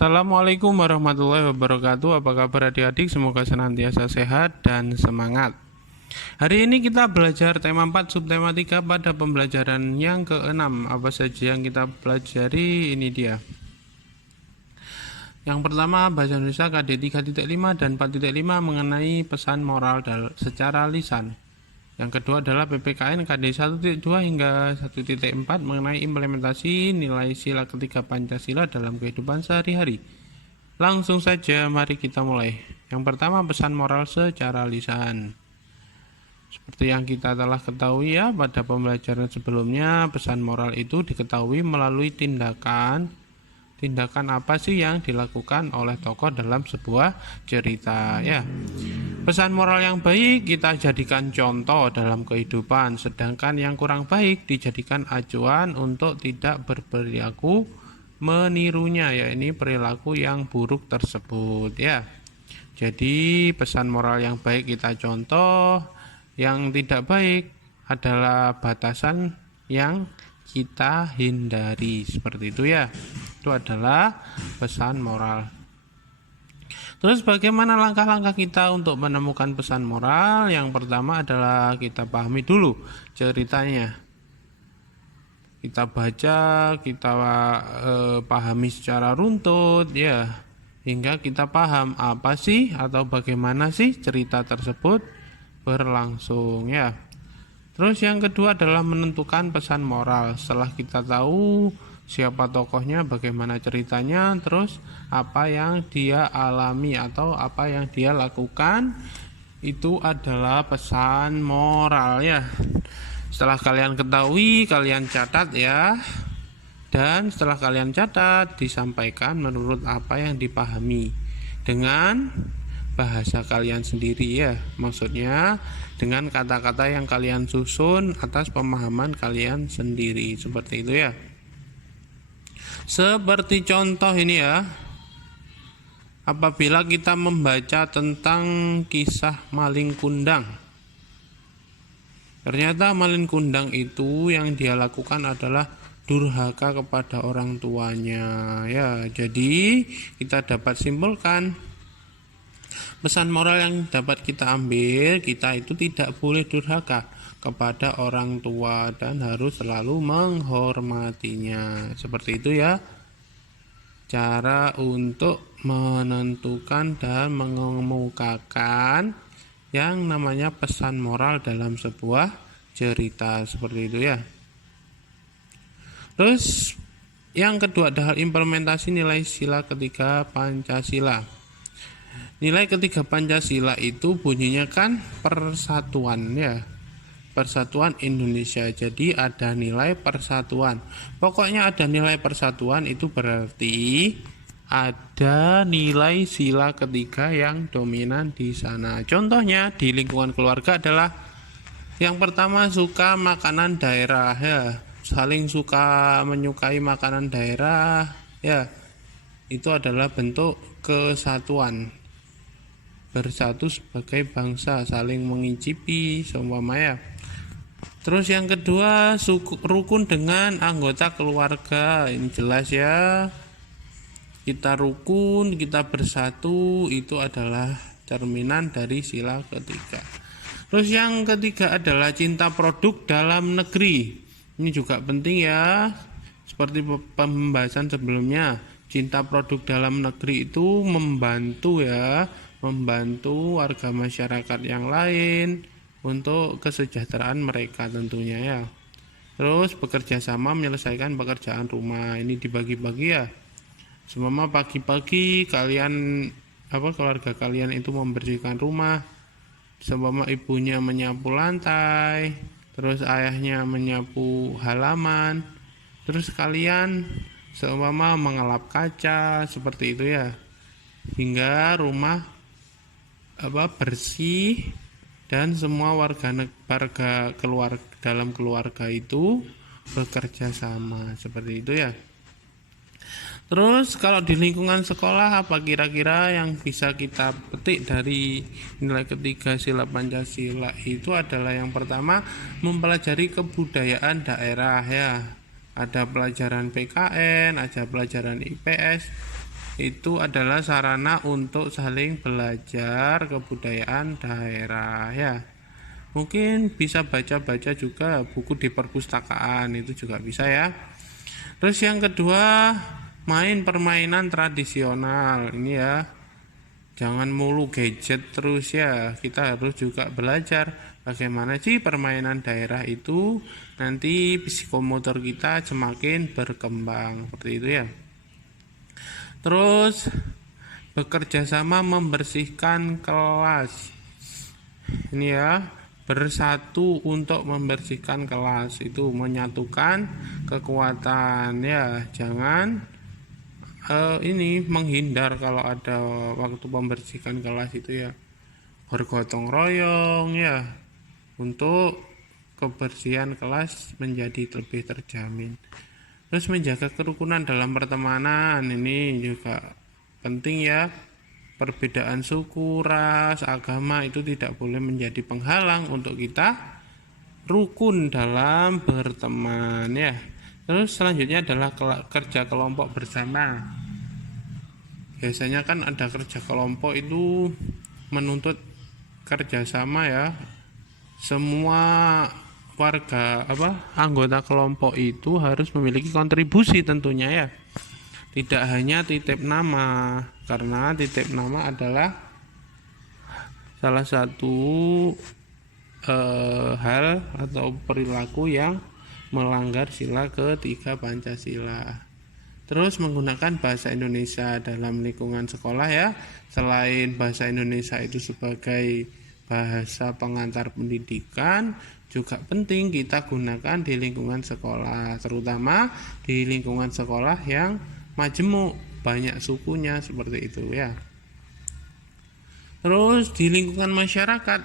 Assalamualaikum warahmatullahi wabarakatuh. Apa kabar adik-adik? Semoga senantiasa sehat dan semangat. Hari ini kita belajar tema 4 subtema 3 pada pembelajaran yang ke-6. Apa saja yang kita pelajari? Ini dia. Yang pertama, bahasa Indonesia KD 3.5 dan 4.5 mengenai pesan moral secara lisan. Yang kedua adalah PPKN KD 1.2 hingga 1.4 mengenai implementasi nilai sila ketiga Pancasila dalam kehidupan sehari-hari. Langsung saja mari kita mulai. Yang pertama, pesan moral secara lisan. Seperti yang kita telah ketahui ya pada pembelajaran sebelumnya, pesan moral itu diketahui melalui tindakan apa sih yang dilakukan oleh tokoh dalam sebuah cerita ya. Pesan moral yang baik kita jadikan contoh dalam kehidupan, sedangkan yang kurang baik dijadikan acuan untuk tidak berperilaku menirunya, ya ini perilaku yang buruk tersebut ya. Jadi pesan moral yang baik kita contoh, yang tidak baik adalah batasan yang kita hindari, seperti itu ya. Itu adalah pesan moral. Terus bagaimana langkah-langkah kita untuk menemukan pesan moral? Yang pertama adalah kita pahami dulu ceritanya. Kita baca, kita pahami secara runtut ya, hingga kita paham apa sih atau bagaimana sih cerita tersebut berlangsung ya. Terus yang kedua adalah menentukan pesan moral. Setelah kita tahu siapa tokohnya, bagaimana ceritanya, terus apa yang dia alami atau apa yang dia lakukan, itu adalah pesan moral ya. Setelah kalian ketahui, kalian catat ya. Dan setelah kalian catat, disampaikan menurut apa yang dipahami dengan bahasa kalian sendiri ya. Maksudnya dengan kata-kata yang kalian susun atas pemahaman kalian sendiri, seperti itu ya. Seperti contoh ini ya, apabila kita membaca tentang kisah maling kundang, ternyata maling kundang itu yang dia lakukan adalah durhaka kepada orang tuanya ya. Jadi kita dapat simpulkan pesan moral yang dapat kita ambil, kita itu tidak boleh durhaka kepada orang tua dan harus selalu menghormatinya. Seperti itu ya cara untuk menentukan dan mengemukakan yang namanya pesan moral dalam sebuah cerita, seperti itu ya. Terus yang kedua adalah implementasi nilai sila ketiga Pancasila. Nilai ketiga Pancasila itu bunyinya kan persatuan ya, persatuan Indonesia. Jadi ada nilai persatuan. Pokoknya ada nilai persatuan itu berarti ada nilai sila ketiga yang dominan di sana. Contohnya di lingkungan keluarga adalah yang pertama suka makanan daerah ya, saling suka menyukai makanan daerah ya. Itu adalah bentuk kesatuan, bersatu sebagai bangsa, saling mengicipi seumpamanya. Terus yang kedua rukun dengan anggota keluarga. Ini jelas ya, kita rukun, kita bersatu, itu adalah cerminan dari sila ketiga. Terus yang ketiga adalah cinta produk dalam negeri. Ini juga penting ya, seperti pembahasan sebelumnya. Cinta produk dalam negeri itu membantu ya, membantu warga masyarakat yang lain untuk kesejahteraan mereka tentunya ya. Terus bekerja sama menyelesaikan pekerjaan rumah. Ini dibagi-bagi ya. Semua pagi-pagi kalian keluarga kalian itu membersihkan rumah. Seumpama ibunya menyapu lantai, terus ayahnya menyapu halaman, terus kalian seumpama mengelap kaca, seperti itu ya. Hingga rumah bersih dan semua warga dalam keluarga itu bekerja sama, seperti itu ya. Terus kalau di lingkungan sekolah, apa kira-kira yang bisa kita petik dari nilai ketiga sila Pancasila? Itu adalah yang pertama, mempelajari kebudayaan daerah ya. Ada pelajaran PKN, ada pelajaran IPS itu adalah sarana untuk saling belajar kebudayaan daerah ya. Mungkin bisa baca-baca juga buku di perpustakaan, itu juga bisa ya. Terus yang kedua, main permainan tradisional. Ini ya, jangan mulu gadget terus ya. Kita harus juga belajar bagaimana sih permainan daerah itu, nanti psikomotor kita semakin berkembang seperti itu ya. Terus bekerja sama membersihkan kelas. Ini ya, bersatu untuk membersihkan kelas, itu menyatukan kekuatan ya. Jangan ini menghindar kalau ada waktu membersihkan kelas itu ya, bergotong royong ya, untuk kebersihan kelas menjadi lebih terjamin. Terus menjaga kerukunan dalam pertemanan, ini juga penting ya. Perbedaan suku, ras, agama itu tidak boleh menjadi penghalang untuk kita rukun dalam berteman ya. Terus selanjutnya adalah kerja kelompok bersama. Biasanya kan ada kerja kelompok itu menuntut kerjasama ya. Semua warga anggota kelompok itu harus memiliki kontribusi tentunya ya. Tidak hanya titip nama, karena titip nama adalah salah satu hal atau perilaku yang melanggar sila ketiga Pancasila. Terus menggunakan bahasa Indonesia dalam lingkungan sekolah ya. Selain bahasa Indonesia itu sebagai bahasa pengantar pendidikan, juga penting kita gunakan di lingkungan sekolah, terutama di lingkungan sekolah yang majemuk, banyak sukunya seperti itu ya. Terus di lingkungan masyarakat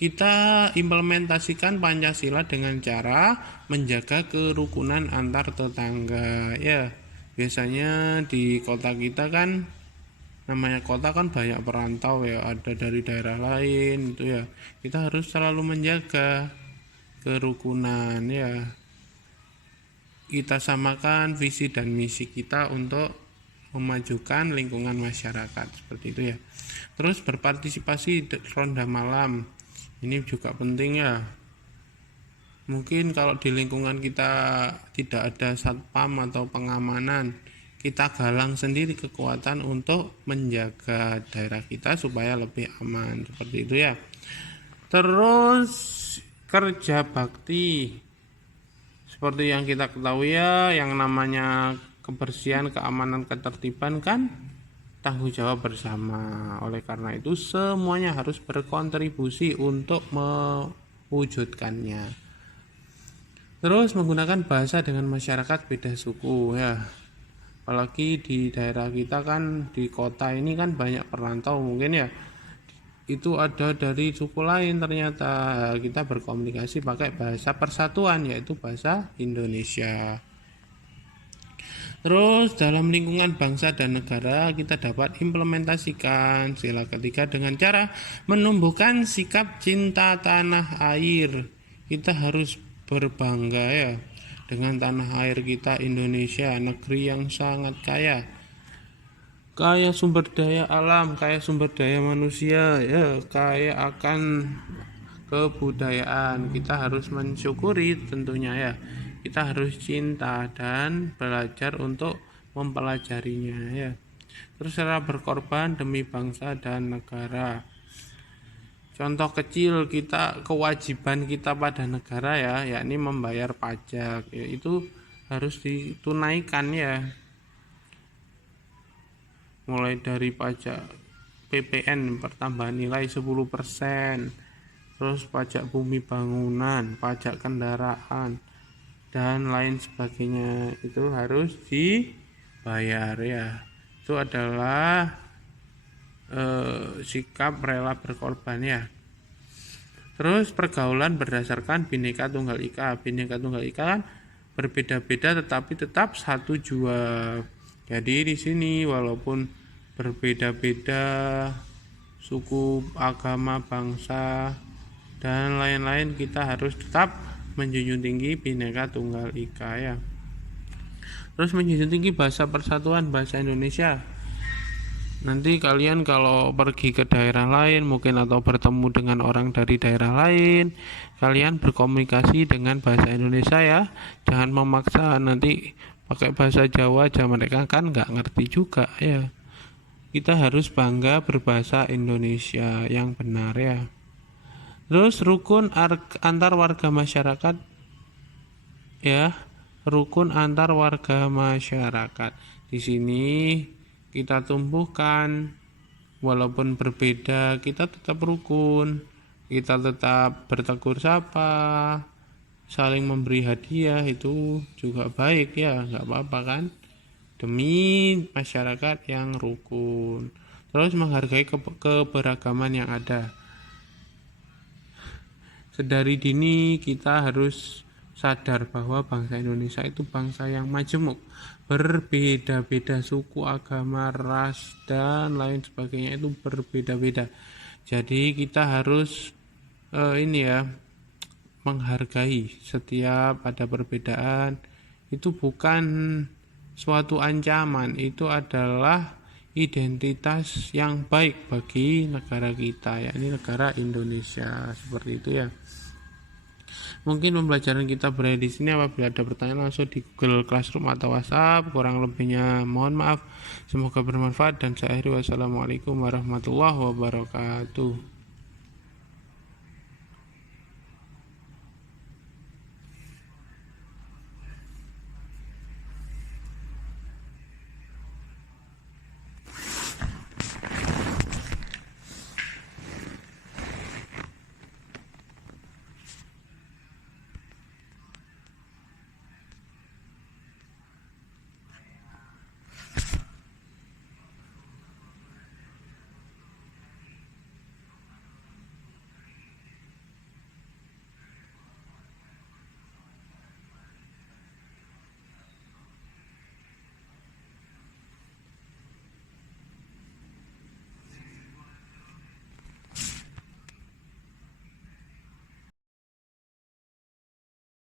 kita implementasikan Pancasila dengan cara menjaga kerukunan antar tetangga ya. Biasanya di kota kita kan, namanya kota kan banyak perantau ya, ada dari daerah lain itu ya. Kita harus selalu menjaga kerukunan ya. Kita samakan visi dan misi kita untuk memajukan lingkungan masyarakat seperti itu ya. Terus berpartisipasi ronda malam, ini juga penting ya. Mungkin kalau di lingkungan kita tidak ada satpam atau pengamanan, kita galang sendiri kekuatan untuk menjaga daerah kita supaya lebih aman seperti itu ya. Terus kerja bakti, seperti yang kita ketahui ya, yang namanya kebersihan, keamanan, ketertiban kan tanggung jawab bersama. Oleh karena itu semuanya harus berkontribusi untuk mewujudkannya. Terus menggunakan bahasa dengan masyarakat beda suku ya. Apalagi di daerah kita kan, di kota ini kan banyak perantau mungkin ya. Itu ada dari suku lain, ternyata kita berkomunikasi pakai bahasa persatuan, yaitu bahasa Indonesia. Terus dalam lingkungan bangsa dan negara kita dapat implementasikan sila ketiga dengan cara menumbuhkan sikap cinta tanah air. Kita harus berbangga ya dengan tanah air kita, Indonesia, negeri yang sangat kaya sumber daya alam, kaya sumber daya manusia ya, kaya akan kebudayaan. Kita harus mensyukuri tentunya ya. Kita harus cinta dan belajar untuk mempelajarinya ya. Terus cara berkorban demi bangsa dan negara. Contoh kecil kita, kewajiban kita pada negara ya, yakni membayar pajak ya, itu harus ditunaikan ya. Mulai dari pajak PPN pertambahan nilai 10%, terus pajak bumi bangunan, pajak kendaraan dan lain sebagainya, itu harus dibayar ya. Itu adalah sikap rela berkorban ya. Terus pergaulan berdasarkan Bhinneka Tunggal Ika. Bhinneka Tunggal Ika kan berbeda-beda tetapi tetap satu jua. Jadi di sini walaupun berbeda-beda suku, agama, bangsa dan lain-lain, kita harus tetap menjunjung tinggi Bhinneka Tunggal Ika ya. Terus menjunjung tinggi bahasa persatuan bahasa Indonesia. Nanti kalian kalau pergi ke daerah lain mungkin atau bertemu dengan orang dari daerah lain, kalian berkomunikasi dengan bahasa Indonesia ya. Jangan memaksa nanti pakai bahasa Jawa aja, mereka kan nggak ngerti juga ya. Kita harus bangga berbahasa Indonesia yang benar ya. Terus rukun antar warga masyarakat ya, rukun antar warga masyarakat. Di sini kita tumbuhkan, walaupun berbeda kita tetap rukun, kita tetap bertegur sapa, saling memberi hadiah, itu juga baik ya, nggak apa-apa kan, demi masyarakat yang rukun. Terus menghargai keberagaman yang ada. Sedari dini kita harus sadar bahwa bangsa Indonesia itu bangsa yang majemuk, berbeda-beda suku, agama, ras, dan lain sebagainya, itu berbeda-beda. Jadi kita harus menghargai setiap ada perbedaan. Itu bukan suatu ancaman, itu adalah identitas yang baik bagi negara kita, yakni negara Indonesia. Seperti itu ya. Mungkin pembelajaran kita berakhir di sini. Apabila ada pertanyaan langsung di Google Classroom atau WhatsApp. Kurang lebihnya mohon maaf. Semoga bermanfaat dan saya akhiri. Wassalamualaikum warahmatullahi wabarakatuh.